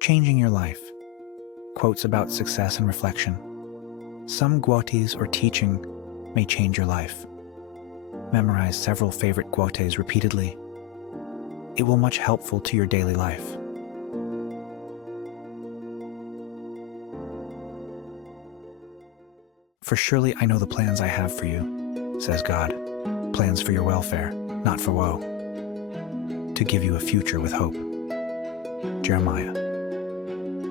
Changing your life. Quotes about success and reflection. Some guotes or teaching may change your life. Memorize several favorite guotes repeatedly. It will be much helpful to your daily life. For surely I know the plans I have for you, says God, plans for your welfare, not for woe, to give you a future with hope. Jeremiah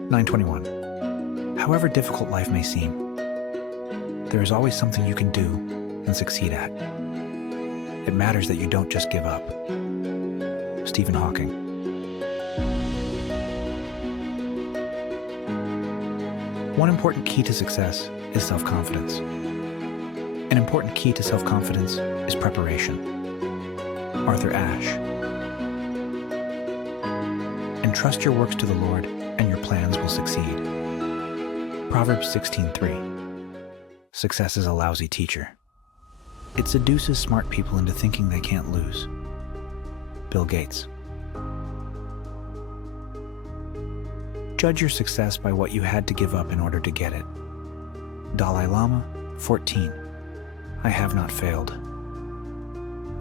9:21. However difficult life may seem, there is always something you can do and succeed at. It matters that you don't just give up. Stephen Hawking. One important key to success is self-confidence. An important key to self-confidence is preparation. Arthur Ashe. Entrust your works to the Lord, and your plans will succeed. Proverbs 16:3. Success is a lousy teacher. It seduces smart people into thinking they can't lose. Bill Gates. Judge your success by what you had to give up in order to get it. Dalai Lama 14. I have not failed.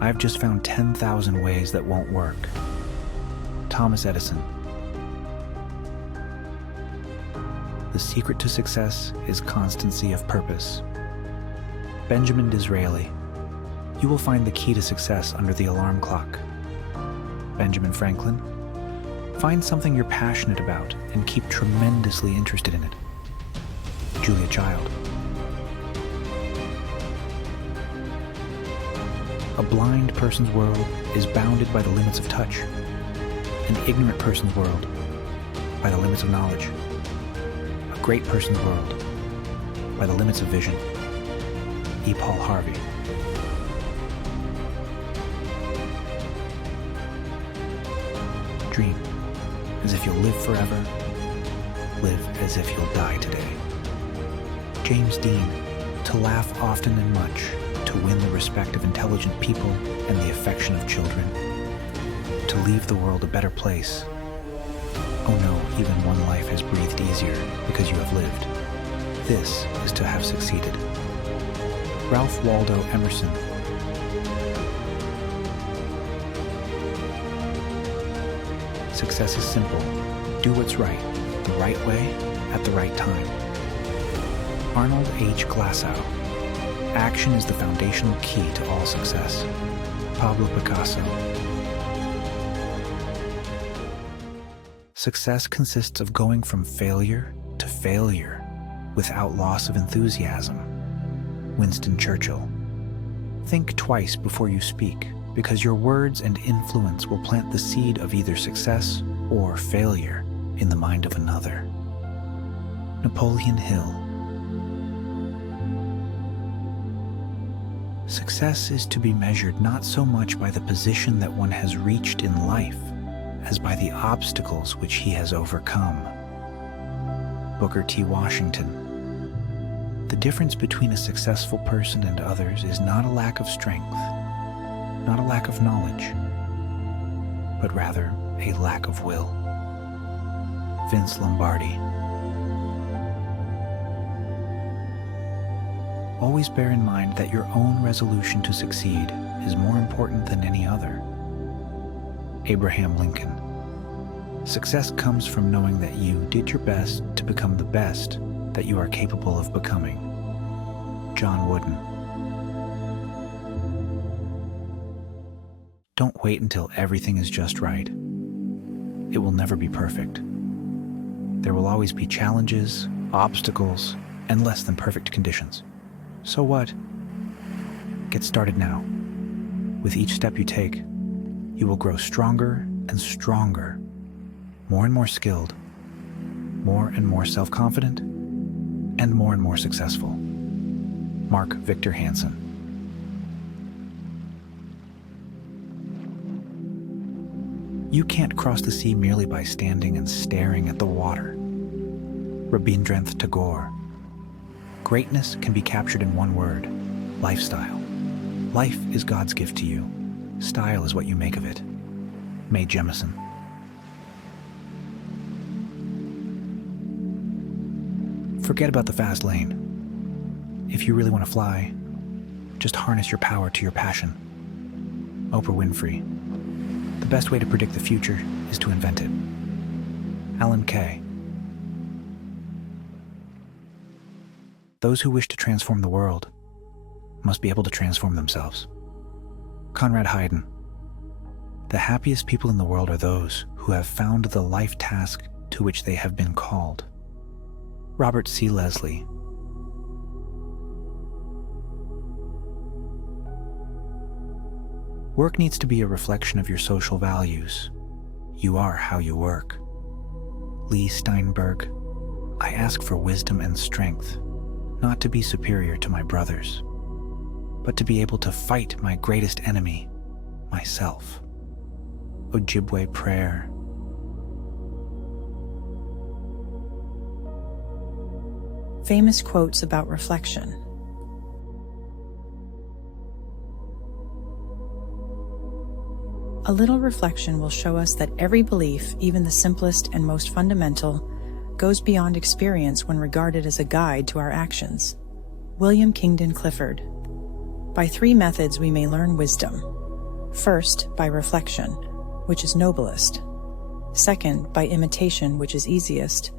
I have just found 10,000 ways that won't work. Thomas Edison. The secret to success is constancy of purpose. Benjamin Disraeli. You will find the key to success under the alarm clock. Benjamin Franklin. Find something you're passionate about and keep tremendously interested in it. Julia Child. A blind person's world is bounded by the limits of touch. An ignorant person's world by the limits of knowledge. A great person's world by the limits of vision. E. Paul Harvey. Dream as if you'll live forever. Live as if you'll die today. James Dean. To laugh often and much, to win the respect of intelligent people and the affection of children. To leave the world a better place. Oh no, even one life has breathed easier because you have lived. This is to have succeeded. Ralph Waldo Emerson. Success is simple. Do what's right, the right way, at the right time. Arnold H. Glasgow. Action is the foundational key to all success. Pablo Picasso. Success consists of going from failure to failure without loss of enthusiasm. Winston Churchill. Think twice before you speak, because your words and influence will plant the seed of either success or failure in the mind of another. Napoleon Hill. Success is to be measured not so much by the position that one has reached in life as by the obstacles which he has overcome. Booker T. Washington. The difference between a successful person and others is not a lack of strength, not a lack of knowledge, but rather a lack of will. Vince Lombardi. Always bear in mind that your own resolution to succeed is more important than any other. Abraham Lincoln. Success comes from knowing that you did your best to become the best that you are capable of becoming. John Wooden. Don't wait until everything is just right. It will never be perfect. There will always be challenges, obstacles, and less than perfect conditions. So what? Get started now. With each step you take, you will grow stronger and stronger, more and more skilled, more and more self-confident, and more successful. Mark Victor Hansen. You can't cross the sea merely by standing and staring at the water. Rabindranath Tagore. Greatness can be captured in one word: lifestyle. Life is God's gift to you. Style is what you make of it. Mae Jemison. Forget about the fast lane. If you really want to fly, just harness your power to your passion. Oprah Winfrey. The best way to predict the future is to invent it. Alan Kay. Those who wish to transform the world must be able to transform themselves. Conrad Hayden. The happiest people in the world are those who have found the life task to which they have been called. Robert C. Leslie. Work needs to be a reflection of your social values. You are how you work. Lee Steinberg. I ask for wisdom and strength, not to be superior to my brothers, but to be able to fight my greatest enemy, myself. Ojibwe prayer. Famous quotes about reflection. A little reflection will show us that every belief, even the simplest and most fundamental, goes beyond experience when regarded as a guide to our actions. William Kingdon Clifford. By 3 methods we may learn wisdom. First, by reflection, which is noblest. Second, by imitation, which is easiest.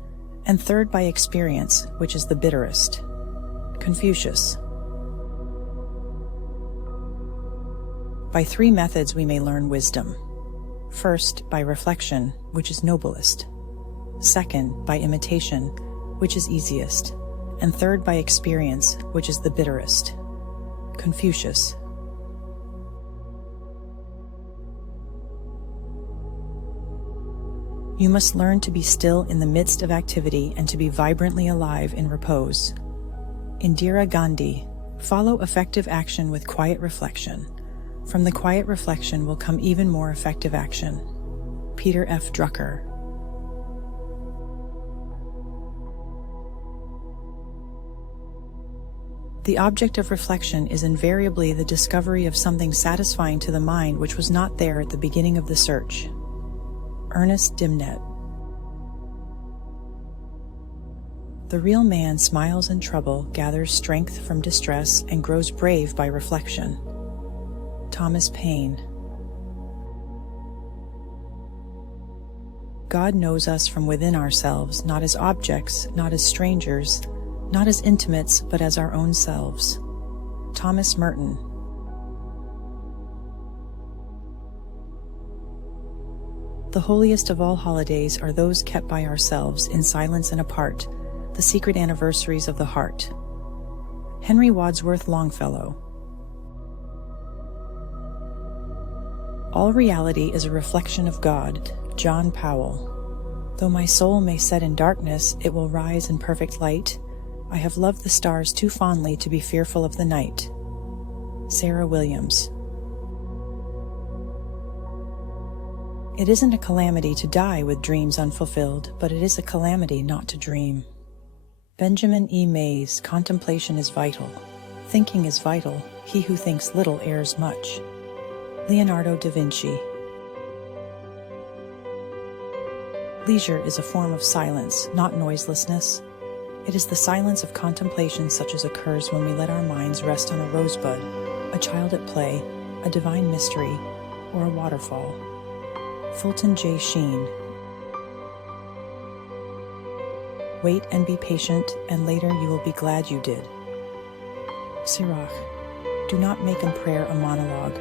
And third, by experience, which is the bitterest. Confucius. By 3 methods we may learn wisdom. First, by reflection, which is noblest. Second, by imitation, which is easiest. And third, by experience, which is the bitterest. Confucius. You must learn to be still in the midst of activity and to be vibrantly alive in repose. Indira Gandhi. Follow effective action with quiet reflection. From the quiet reflection will come even more effective action. Peter F. Drucker. The object of reflection is invariably the discovery of something satisfying to the mind which was not there at the beginning of the search. Ernest Dimnet. The real man smiles in trouble, gathers strength from distress, and grows brave by reflection. Thomas Paine. God knows us from within ourselves, not as objects, not as strangers, not as intimates, but as our own selves. Thomas Merton. The holiest of all holidays are those kept by ourselves in silence and apart, the secret anniversaries of the heart. Henry Wadsworth Longfellow. All reality is a reflection of God. John Powell. Though my soul may set in darkness, it will rise in perfect light. I have loved the stars too fondly to be fearful of the night. Sarah Williams. It isn't a calamity to die with dreams unfulfilled, but it is a calamity not to dream. Benjamin E. Mays. Contemplation is vital. Thinking is vital. He who thinks little errs much. Leonardo da Vinci. Leisure is a form of silence, not noiselessness. It is the silence of contemplation such as occurs when we let our minds rest on a rosebud, a child at play, a divine mystery, or a waterfall. Fulton J. Sheen. Wait and be patient, and later you will be glad you did. Sirach. Do not make a prayer a monologue.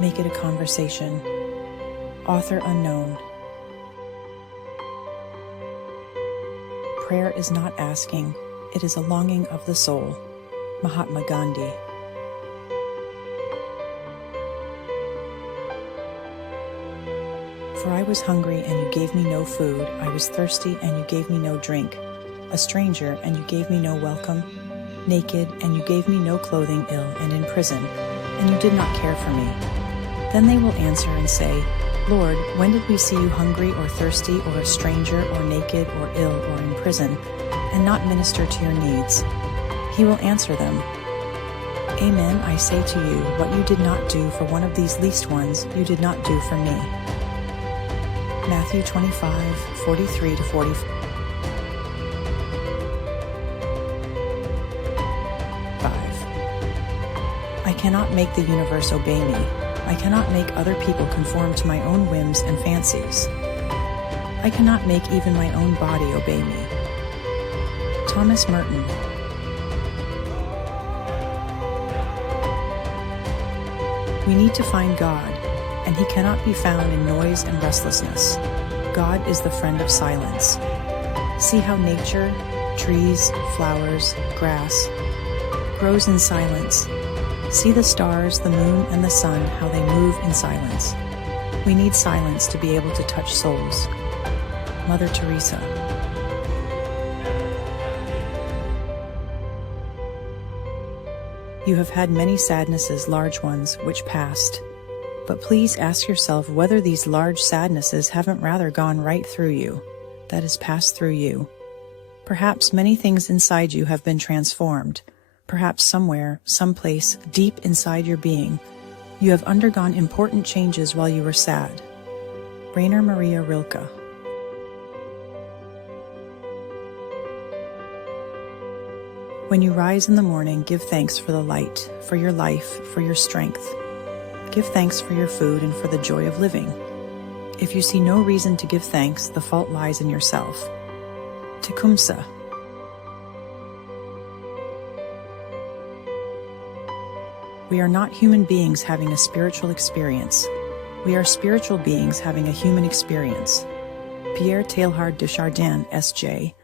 Make it a conversation. Author unknown. Prayer is not asking, it is a longing of the soul. Mahatma Gandhi. For I was hungry, and you gave me no food. I was thirsty, and you gave me no drink. A stranger, and you gave me no welcome. Naked, and you gave me no clothing. Ill and in prison, and you did not care for me. Then they will answer and say, Lord, when did we see you hungry or thirsty or a stranger or naked or ill or in prison, and not minister to your needs? He will answer them, Amen, I say to you, what you did not do for one of these least ones, you did not do for me. Matthew 25:43-44. cannot make the universe obey me. I cannot make other people conform to my own whims and fancies. I cannot make even my own body obey me. Thomas Merton. We need to find God, and He cannot be found in noise and restlessness. God is the friend of silence. See how nature, trees, flowers, grass, grows in silence. See the stars, the moon, and the sun, how they move in silence. We need silence to be able to touch souls. Mother Teresa. You have had many sadnesses, large ones, which passed. But please ask yourself whether these large sadnesses haven't rather gone right through you, that is, passed through you. Perhaps many things inside you have been transformed. Perhaps somewhere, someplace, deep inside your being, you have undergone important changes while you were sad. Rainer Maria Rilke. When you rise in the morning, give thanks for the light, for your life, for your strength. Give thanks for your food and for the joy of living. If you see no reason to give thanks, the fault lies in yourself. Tecumseh. We are not human beings having a spiritual experience. We are spiritual beings having a human experience. Pierre Teilhard de Chardin, S.J.,